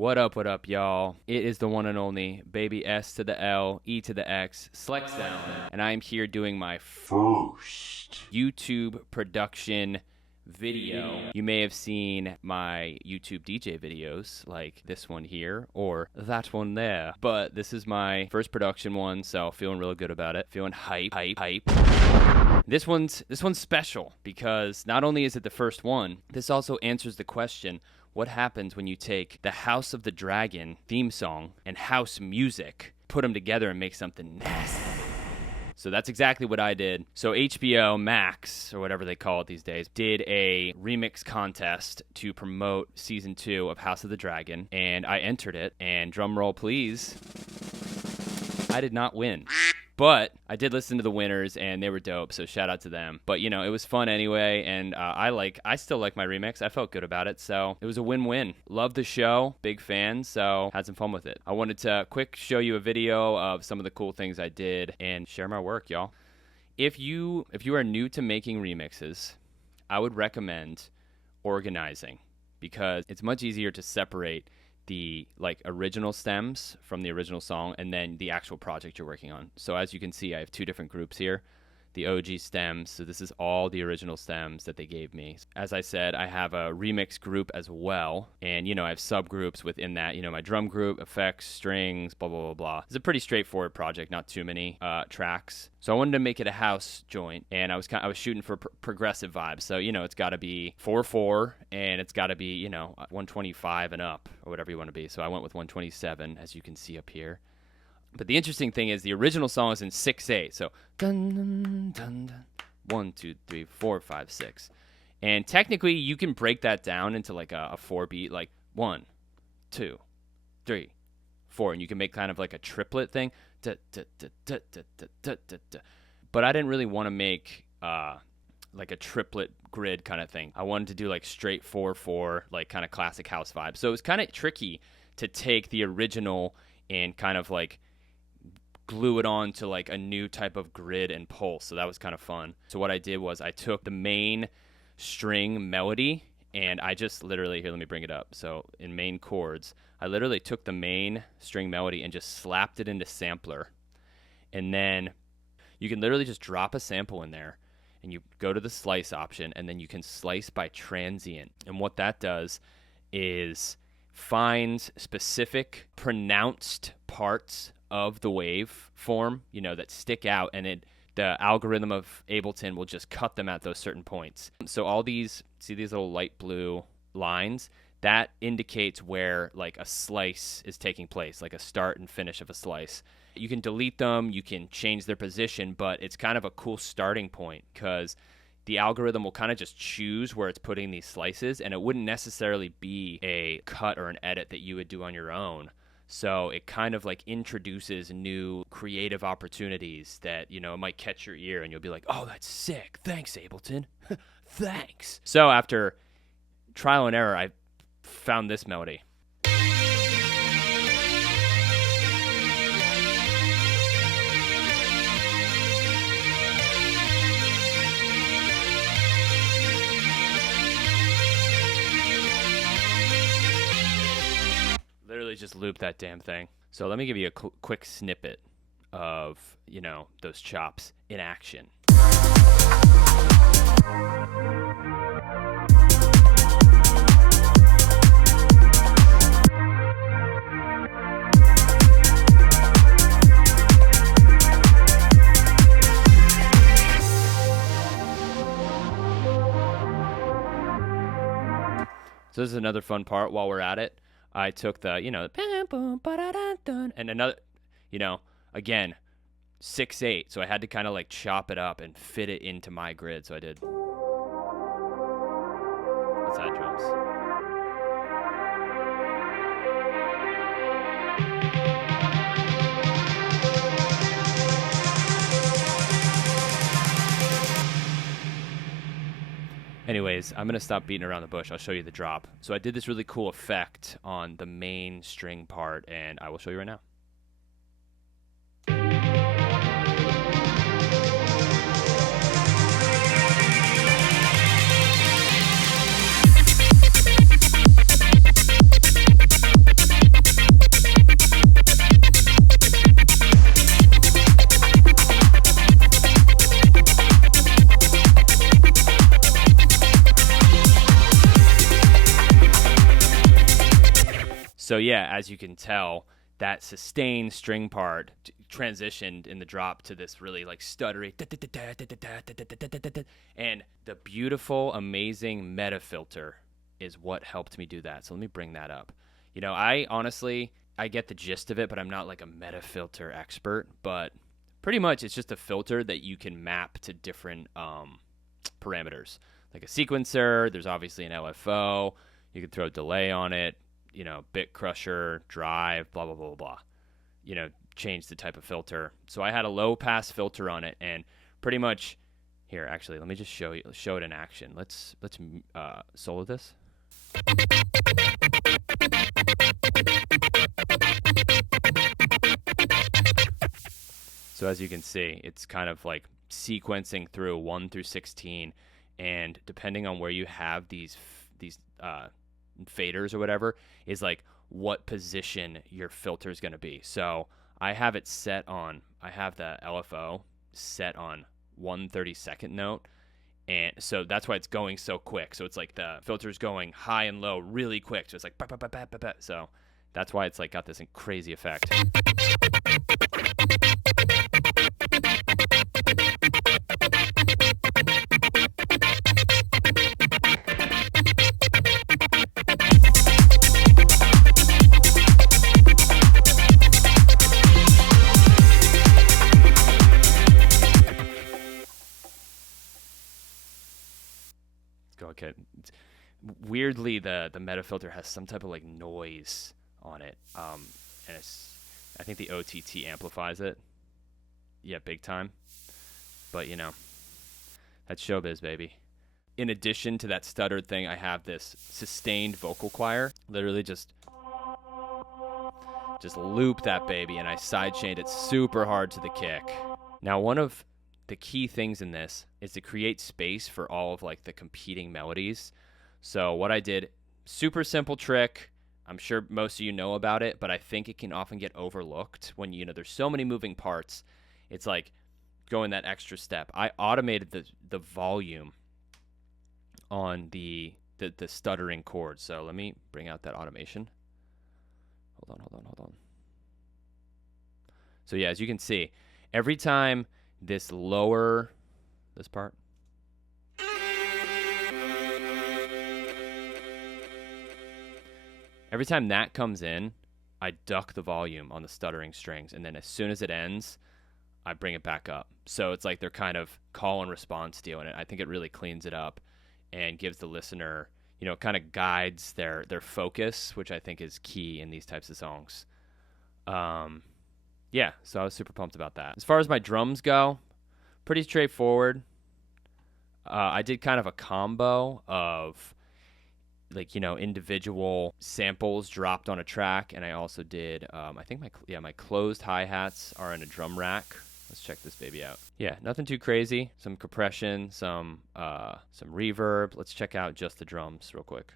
What up, y'all? It is the one and only Baby S to the L, E to the X, Slex down, and I am here doing my first YouTube production video. You may have seen my YouTube DJ videos, like this one here, or that one there, but this is my first production one, so feeling really good about it. Feeling hype. This one's special, because not only is it the first one, this also answers the question, what happens when you take the House of the Dragon theme song and house music, put them together and make something nasty? So that's exactly what I did. So HBO Max, or whatever they call it these days, did a remix contest to promote season 2 of House of the Dragon, and I entered it, and drum roll please, I did not win. But I did listen to the winners, and they were dope, so shout out to them. But, you know, it was fun anyway, and I still like my remix. I felt good about it, so it was a win-win. Love the show, big fan, so had some fun with it. I wanted to quick show you a video of some of the cool things I did and share my work, y'all. If you are new to making remixes, I would recommend organizing, because it's much easier to separate the original stems from the original song and then the actual project you're working on. So as you can see, I have 2 different groups here. The OG stems, so this is all the original stems that they gave me. As I said, I have a remix group as well, and I have subgroups within that, my drum group, effects, strings, blah, blah, blah, blah. It's a pretty straightforward project, not too many tracks. So I wanted to make it a house joint, and I was shooting for progressive vibes. So, it's got to be 4/4, and it's got to be, 125 and up, or whatever you want to be. So I went with 127, as you can see up here. But the interesting thing is the original song is in 6/8. So dun, dun, dun, dun, 1, 2, 3, 4, 5, 6. And technically you can break that down into like a 4-beat, like 1, 2, 3, 4, and you can make kind of like a triplet thing. Da, da, da, da, da, da, da, da, da. But I didn't really want to make like a triplet grid kind of thing. I wanted to do like straight 4/4, like kind of classic house vibe. So it was kind of tricky to take the original and kind of like glue it on to like a new type of grid and pulse. So that was kind of fun. So what I did was I took the main string melody and I just literally, here, let me bring it up. So in main chords, I literally took the main string melody and just slapped it into sampler. And then you can literally just drop a sample in there and you go to the slice option, and then you can slice by transient. And what that does is finds specific pronounced parts of the wave form, that stick out, and the algorithm of Ableton will just cut them at those certain points. So all these, see these little light blue lines? That indicates where like a slice is taking place, like a start and finish of a slice. You can delete them, you can change their position, but it's kind of a cool starting point because the algorithm will kind of just choose where it's putting these slices, and it wouldn't necessarily be a cut or an edit that you would do on your own. So it kind of like introduces new creative opportunities that, it might catch your ear and you'll be like, oh, that's sick. Thanks, Ableton. Thanks. So after trial and error, I found this melody. Literally just loop that damn thing. So let me give you a quick snippet of, those chops in action. So this is another fun part while we're at it. I took the, and another, again, 6/8. So I had to kind of like chop it up and fit it into my grid. So I did. Let's add drums. Anyways, I'm going to stop beating around the bush. I'll show you the drop. So I did this really cool effect on the main string part, and I will show you right now. So yeah, as you can tell, that sustained string part transitioned in the drop to this really like stuttery, and the beautiful, amazing meta filter is what helped me do that. So let me bring that up. I honestly, I get the gist of it, but I'm not like a meta filter expert. But pretty much it's just a filter that you can map to different parameters. Like a sequencer, there's obviously an LFO. You can throw delay on it, bit crusher, drive, blah, blah, blah, blah, blah. Change the type of filter. So I had a low pass filter on it, and pretty much here, actually, let me just show it in action. Let's solo this. So as you can see, it's kind of like sequencing through 1 through 16, and depending on where you have these faders or whatever, is like what position your filter is going to be. So I have it set on, I have the LFO set on 1/32 note, and so that's why it's going so quick. So it's like the filter's going high and low really quick. So it's like, so that's why it's like got this crazy effect. Okay. Weirdly, the meta filter has some type of like noise on it, and I think the OTT amplifies it. Yeah, big time. But that's showbiz, baby. In addition to that stuttered thing, I have this sustained vocal choir. Literally just loop that baby, and I sidechained it super hard to the kick. Now, one of the key things in this is to create space for all of like the competing melodies. So what I did, super simple trick. I'm sure most of you know about it, but I think it can often get overlooked when there's so many moving parts. It's like going that extra step. I automated the volume on the stuttering chord. So let me bring out that automation. Hold on. So yeah, as you can see, every time this part, every time that comes in, I duck the volume on the stuttering strings, and then as soon as it ends, I bring it back up. So it's like they're kind of call and response deal, and I think it really cleans it up and gives the listener, kind of guides their focus, which I think is key in these types of songs. Yeah, so I was super pumped about that. As far as my drums go, pretty straightforward. I did kind of a combo of like, individual samples dropped on a track, and I also did, I think my closed hi-hats are in a drum rack. Let's check this baby out. Yeah, nothing too crazy. Some compression, some reverb. Let's check out just the drums real quick.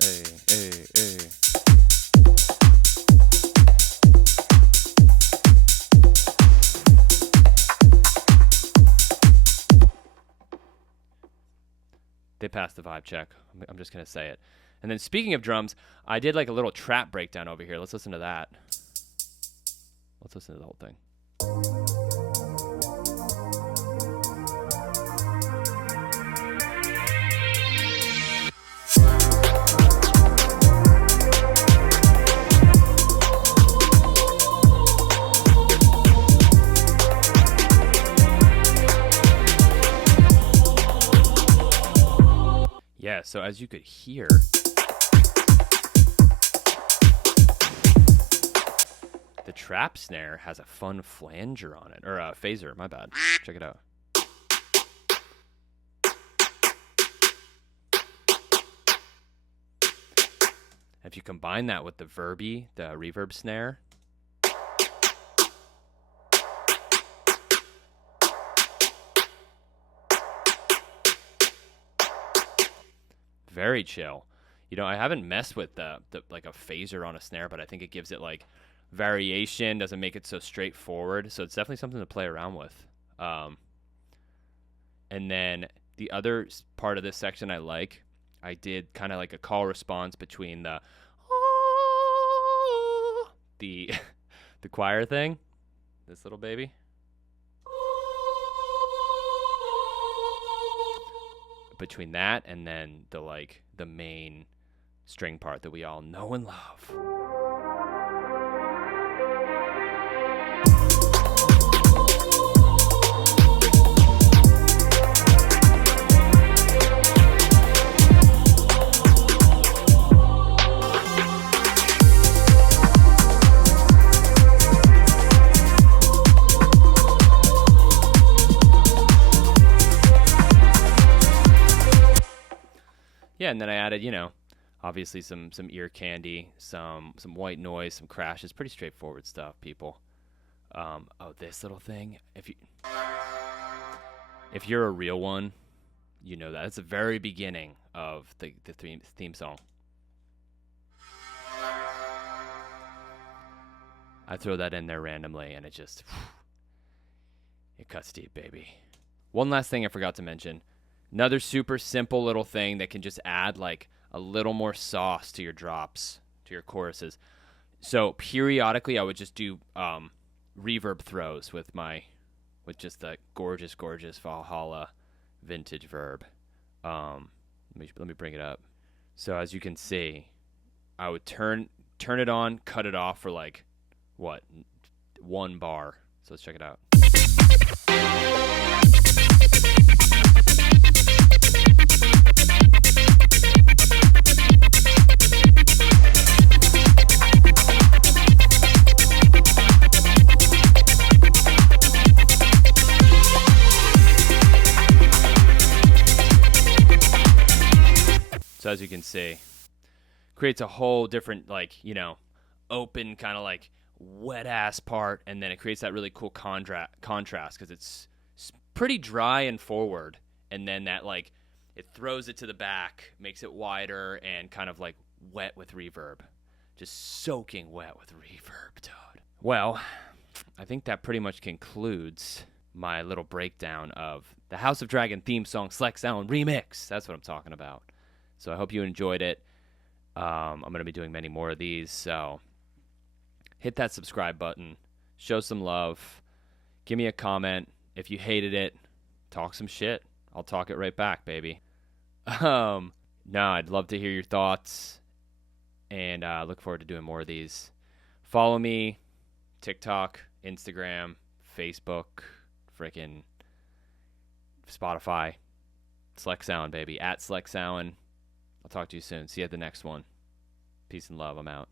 Hey. They passed the vibe check. I'm just going to say it. And then speaking of drums, I did like a little trap breakdown over here. Let's listen to that. Let's listen to the whole thing. Yeah, so as you could hear, the trap snare has a fun flanger on it, or a phaser, my bad. Check it out. If you combine that with the reverb snare, very chill. I haven't messed with the like a phaser on a snare, but I think it gives it like variation, doesn't make it so straightforward. So it's definitely something to play around with. And then the other part of this section I did kind of like a call response between the the choir thing, this little baby, between that and then the main string part that we all know and love. Yeah, and then I added, obviously some ear candy, some white noise, some crashes, pretty straightforward stuff, people. This little thing, if you're a real one, you know that. It's the very beginning of the theme song. I throw that in there randomly, and it cuts deep, baby. One last thing I forgot to mention. Another super simple little thing that can just add like a little more sauce to your drops, to your choruses. So periodically I would just do reverb throws with just the gorgeous Valhalla vintage verb. Let me bring it up. So as you can see, I would turn it on, cut it off for like 1 bar. So let's check it out. So as you can see, creates a whole different open kind of like wet ass part, and then it creates that really cool contrast because it's pretty dry and forward, and then that it throws it to the back, makes it wider and kind of like wet with reverb, just soaking wet with reverb, dude. Well, I think that pretty much concludes my little breakdown of the House of Dragon theme song Slex Allen remix. That's what I'm talking about. So I hope you enjoyed it. I'm going to be doing many more of these, so hit that subscribe button. Show some love. Give me a comment. If you hated it, talk some shit. I'll talk it right back, baby. No, I'd love to hear your thoughts, and look forward to doing more of these. Follow me, TikTok, Instagram, Facebook, frickin' Spotify. Slex Allen, baby. At Slex Allen. I'll talk to you soon. See you at the next one. Peace and love. I'm out.